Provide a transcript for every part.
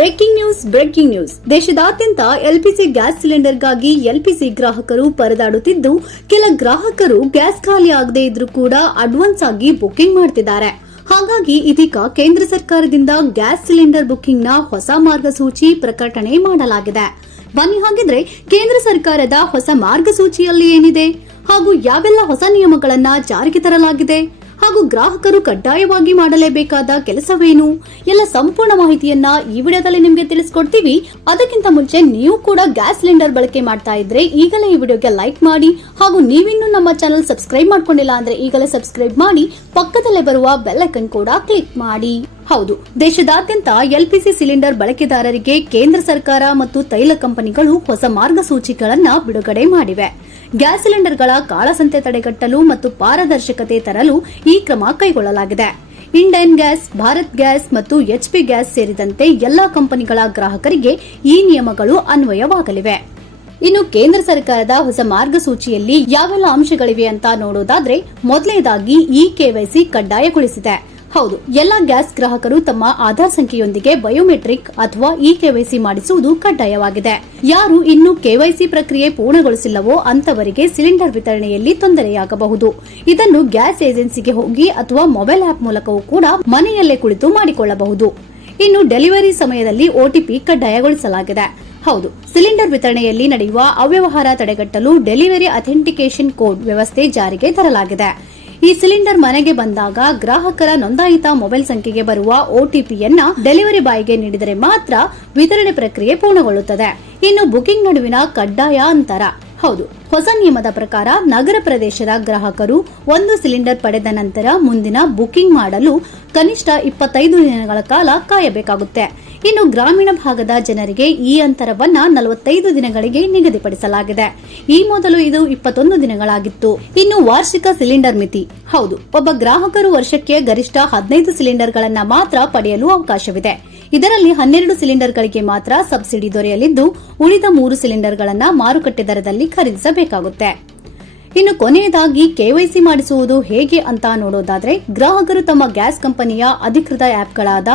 Breaking news ದೇಶದಾದ್ಯಂತ LPG gas ಸಿಲಿಂಡರ್ಗಾಗಿ LPG ಗ್ರಾಹಕರು ಪರದಾಡುತ್ತಿದ್ದು, ಕೆಲ ಗ್ರಾಹಕರು ಗ್ಯಾಸ್ ಖಾಲಿ ಆಗದೇ ಇದ್ರೂ ಕೂಡ ಅಡ್ವಾನ್ಸ್ ಆಗಿ ಬುಕಿಂಗ್ ಮಾಡ್ತಿದ್ದಾರೆ. ಹಾಗಾಗಿ ಇದೀಗ ಕೇಂದ್ರ ಸರ್ಕಾರದಿಂದ ಗ್ಯಾಸ್ ಸಿಲಿಂಡರ್ ಬುಕಿಂಗ್ ನ ಹೊಸ ಮಾರ್ಗಸೂಚಿ ಪ್ರಕಟಣೆ ಮಾಡಲಾಗಿದೆ. ಬನ್ನಿ ಹಾಗಿದ್ರೆ ಕೇಂದ್ರ ಸರ್ಕಾರದ ಹೊಸ ಮಾರ್ಗಸೂಚಿಯಲ್ಲಿ ಏನಿದೆ ಹಾಗೂ ಯಾವೆಲ್ಲ ಹೊಸ ನಿಯಮಗಳನ್ನ ಜಾರಿಗೆ ತರಲಾಗಿದೆ ಹಾಗೂ ಗ್ರಾಹಕರು ಕಡ್ಡಾಯವಾಗಿ ಮಾಡಲೇಬೇಕಾದ ಕೆಲಸವೇನು ಎಲ್ಲ ಸಂಪೂರ್ಣ ಮಾಹಿತಿಯನ್ನ ಈ ವಿಡಿಯೋದಲ್ಲಿ ನಿಮಗೆ ತಿಳಿಸ್ಕೊಡ್ತೀವಿ. ಅದಕ್ಕಿಂತ ಮುಂಚೆ ನೀವು ಕೂಡ ಗ್ಯಾಸ್ ಸಿಲಿಂಡರ್ ಬಳಕೆ ಮಾಡ್ತಾ ಇದ್ರೆ ಈಗಲೇ ಈ ವಿಡಿಯೋಗೆ ಲೈಕ್ ಮಾಡಿ ಹಾಗೂ ನೀವಿನ್ನೂ ನಮ್ಮ ಚಾನೆಲ್ ಸಬ್ಸ್ಕ್ರೈಬ್ ಮಾಡ್ಕೊಂಡಿಲ್ಲ ಅಂದ್ರೆ ಈಗಲೇ ಸಬ್ಸ್ಕ್ರೈಬ್ ಮಾಡಿ, ಪಕ್ಕದಲ್ಲೇ ಬರುವ ಬೆಲ್ ಐಕಾನ್ ಕೂಡ ಕ್ಲಿಕ್ ಮಾಡಿ. ಹೌದು, ದೇಶದಾದ್ಯಂತ ಎಲ್ಪಿಜಿ ಸಿಲಿಂಡರ್ ಬಳಕೆದಾರರಿಗೆ ಕೇಂದ್ರ ಸರ್ಕಾರ ಮತ್ತು ತೈಲ ಕಂಪನಿಗಳು ಹೊಸ ಮಾರ್ಗಸೂಚಿಗಳನ್ನ ಬಿಡುಗಡೆ ಮಾಡಿವೆ. ಗ್ಯಾಸ್ ಸಿಲಿಂಡರ್ಗಳ ಕಾಳಸಂತೆ ತಡೆಗಟ್ಟಲು ಮತ್ತು ಪಾರದರ್ಶಕತೆ ತರಲು ಈ ಕ್ರಮ ಕೈಗೊಳ್ಳಲಾಗಿದೆ. ಇಂಡಿಯನ್ ಗ್ಯಾಸ್, ಭಾರತ್ ಗ್ಯಾಸ್ ಮತ್ತು ಎಚ್ಪಿ ಗ್ಯಾಸ್ ಸೇರಿದಂತೆ ಎಲ್ಲಾ ಕಂಪನಿಗಳ ಗ್ರಾಹಕರಿಗೆ ಈ ನಿಯಮಗಳು ಅನ್ವಯವಾಗಲಿವೆ. ಇನ್ನು ಕೇಂದ್ರ ಸರ್ಕಾರದ ಹೊಸ ಮಾರ್ಗಸೂಚಿಯಲ್ಲಿ ಯಾವೆಲ್ಲ ಅಂಶಗಳಿವೆ ಅಂತ ನೋಡೋದಾದ್ರೆ, ಮೊದಲನೇದಾಗಿ ಈ ಕೆವೈಸಿ ಕಡ್ಡಾಯಗೊಳಿಸಿದೆ. ಹೌದು, ಎಲ್ಲಾ ಗ್ಯಾಸ್ ಗ್ರಾಹಕರು ತಮ್ಮ ಆಧಾರ್ ಸಂಖ್ಯೆಯೊಂದಿಗೆ ಬಯೋಮೆಟ್ರಿಕ್ ಅಥವಾ ಇ ಕೆವೈಸಿ ಮಾಡಿಸುವುದು ಕಡ್ಡಾಯವಾಗಿದೆ. ಯಾರು ಇನ್ನೂ ಕೆವೈಸಿ ಪ್ರಕ್ರಿಯೆ ಪೂರ್ಣಗೊಳಿಸಿಲ್ಲವೋ ಅಂತವರಿಗೆ ಸಿಲಿಂಡರ್ ವಿತರಣೆಯಲ್ಲಿ ತೊಂದರೆಯಾಗಬಹುದು. ಇದನ್ನು ಗ್ಯಾಸ್ ಏಜೆನ್ಸಿಗೆ ಹೋಗಿ ಅಥವಾ ಮೊಬೈಲ್ ಆಪ್ ಮೂಲಕವೂ ಕೂಡ ಮನೆಯಲ್ಲೇ ಕುಳಿತು ಮಾಡಿಕೊಳ್ಳಬಹುದು. ಇನ್ನು ಡೆಲಿವರಿ ಸಮಯದಲ್ಲಿ ಒಟಿಪಿ ಕಡ್ಡಾಯಗೊಳಿಸಲಾಗಿದೆ. ಹೌದು, ಸಿಲಿಂಡರ್ ವಿತರಣೆಯಲ್ಲಿ ನಡೆಯುವ ಅವ್ಯವಹಾರ ತಡೆಗಟ್ಟಲು ಡೆಲಿವರಿ ಅಥೆಂಟಿಕೇಷನ್ ಕೋಡ್ ವ್ಯವಸ್ಥೆ ಜಾರಿಗೆ ತರಲಾಗಿದೆ. ಈ ಸಿಲಿಂಡರ್ ಮನೆಗೆ ಬಂದಾಗ ಗ್ರಾಹಕರ ನೋಂದಾಯಿತ ಮೊಬೈಲ್ ಸಂಖ್ಯೆಗೆ ಬರುವ ಒಟಿಪಿಯನ್ನ ಡೆಲಿವರಿ ಬಾಯ್ಗೆ ನೀಡಿದರೆ ಮಾತ್ರ ವಿತರಣೆ ಪ್ರಕ್ರಿಯೆ ಪೂರ್ಣಗೊಳ್ಳುತ್ತದೆ. ಇನ್ನು ಬುಕಿಂಗ್ ನಡುವಿನ ಕಡ್ಡಾಯ ಅಂತರ. ಹೌದು, ಹೊಸ ನಿಯಮದ ಪ್ರಕಾರ ನಗರ ಪ್ರದೇಶದ ಗ್ರಾಹಕರು ಒಂದು ಸಿಲಿಂಡರ್ ಪಡೆದ ನಂತರ ಮುಂದಿನ ಬುಕಿಂಗ್ ಮಾಡಲು ಕನಿಷ್ಠ 25 ದಿನಗಳ ಕಾಲ ಕಾಯಬೇಕಾಗುತ್ತೆ. ಇನ್ನು ಗ್ರಾಮೀಣ ಭಾಗದ ಜನರಿಗೆ ಈ ಅಂತರವನ್ನ 45 ದಿನಗಳಿಗೆ ನಿಗದಿಪಡಿಸಲಾಗಿದೆ. ಈ ಮೊದಲು ಇದು 21 ದಿನಗಳಾಗಿತ್ತು. ಇನ್ನು ವಾರ್ಷಿಕ ಸಿಲಿಂಡರ್ ಮಿತಿ. ಹೌದು, ಒಬ್ಬ ಗ್ರಾಹಕರು ವರ್ಷಕ್ಕೆ ಗರಿಷ್ಠ 15 ಸಿಲಿಂಡರ್ಗಳನ್ನ ಮಾತ್ರ ಪಡೆಯಲು ಅವಕಾಶವಿದೆ. ಇದರಲ್ಲಿ 12 ಸಿಲಿಂಡರ್ಗಳಿಗೆ ಮಾತ್ರ ಸಬ್ಸಿಡಿ ದೊರೆಯಲಿದ್ದು, ಉಳಿದ 3 ಸಿಲಿಂಡರ್ಗಳನ್ನ ಮಾರುಕಟ್ಟೆ ದರದಲ್ಲಿ ಖರೀದಿಸಬೇಕಾಗುತ್ತೆ. ಇನ್ನು ಕೊನೆಯದಾಗಿ ಕೆವೈಸಿ ಮಾಡಿಸುವುದು ಹೇಗೆ ಅಂತ ನೋಡೋದಾದ್ರೆ, ಗ್ರಾಹಕರು ತಮ್ಮ ಗ್ಯಾಸ್ ಕಂಪನಿಯ ಅಧಿಕೃತ ಆಪ್ಗಳಾದ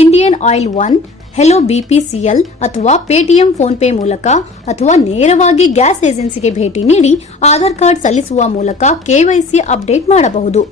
Indian Oil One, hello BPCL ಅಥವಾ ಪೇಟಿಎಂ ಫೋನ್ ಪೇ ಮೂಲಕ ಅಥವಾ ನೇರವಾಗಿ ಗ್ಯಾಸ್ ಏಜೆನ್ಸಿಗೆ ಭೇಟಿ ನೀಡಿ ಆಧಾರ್ ಕಾರ್ಡ್ ಸಲ್ಲಿಸುವ ಮೂಲಕ ಕೆವೈಸಿ ಅಪ್ಡೇಟ್ ಮಾಡಬಹುದು.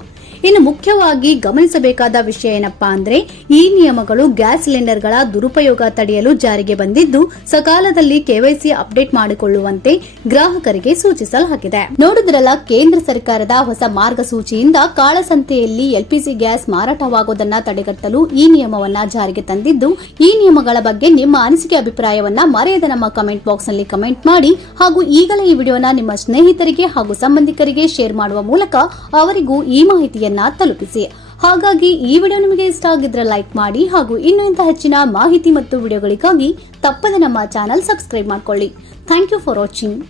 ಇನ್ನು ಮುಖ್ಯವಾಗಿ ಗಮನಿಸಬೇಕಾದ ವಿಷಯ ಏನಪ್ಪಾ ಅಂದ್ರೆ, ಈ ನಿಯಮಗಳು ಗ್ಯಾಸ್ ಸಿಲಿಂಡರ್ಗಳ ದುರುಪಯೋಗ ತಡೆಯಲು ಜಾರಿಗೆ ಬಂದಿದ್ದು, ಸಕಾಲದಲ್ಲಿ ಕೆವೈಸಿ ಅಪ್ಡೇಟ್ ಮಾಡಿಕೊಳ್ಳುವಂತೆ ಗ್ರಾಹಕರಿಗೆ ಸೂಚಿಸಲಾಗಿದೆ. ನೋಡಿದ್ರಲ್ಲ, ಕೇಂದ್ರ ಸರ್ಕಾರದ ಹೊಸ ಮಾರ್ಗಸೂಚಿಯಿಂದ ಕಾಳಸಂತೆಯಲ್ಲಿ ಎಲ್ಪಿಜಿ ಗ್ಯಾಸ್ ಮಾರಾಟವಾಗುವುದನ್ನ ತಡೆಗಟ್ಟಲು ಈ ನಿಯಮವನ್ನ ಜಾರಿಗೆ ತಂದಿದ್ದು, ಈ ನಿಯಮಗಳ ಬಗ್ಗೆ ನಿಮ್ಮ ಅನಿಸಿಕೆ ಅಭಿಪ್ರಾಯವನ್ನ ಮರೆಯದೆ ನಮ್ಮ ಕಮೆಂಟ್ ಬಾಕ್ಸ್ ನಲ್ಲಿ ಕಮೆಂಟ್ ಮಾಡಿ ಹಾಗೂ ಈಗಲೇ ಈ ವಿಡಿಯೋನ ನಿಮ್ಮ ಸ್ನೇಹಿತರಿಗೆ ಹಾಗೂ ಸಂಬಂಧಿಕರಿಗೆ ಶೇರ್ ಮಾಡುವ ಮೂಲಕ ಅವರಿಗೂ ಈ ಮಾಹಿತಿಯನ್ನು ತಲುಪಿಸಿ. ಹಾಗಾಗಿ ಈ ವಿಡಿಯೋ ನಿಮಗೆ ಇಷ್ಟ ಆಗಿದ್ರೆ ಲೈಕ್ ಮಾಡಿ ಹಾಗೂ ಇನ್ನೂ ಇಂಥ ಹೆಚ್ಚಿನ ಮಾಹಿತಿ ಮತ್ತು ವಿಡಿಯೋಗಳಿಗಾಗಿ ತಪ್ಪದೆ ನಮ್ಮ ಚಾನೆಲ್ ಸಬ್ಸ್ಕ್ರೈಬ್ ಮಾಡ್ಕೊಳ್ಳಿ. Thank you for watching.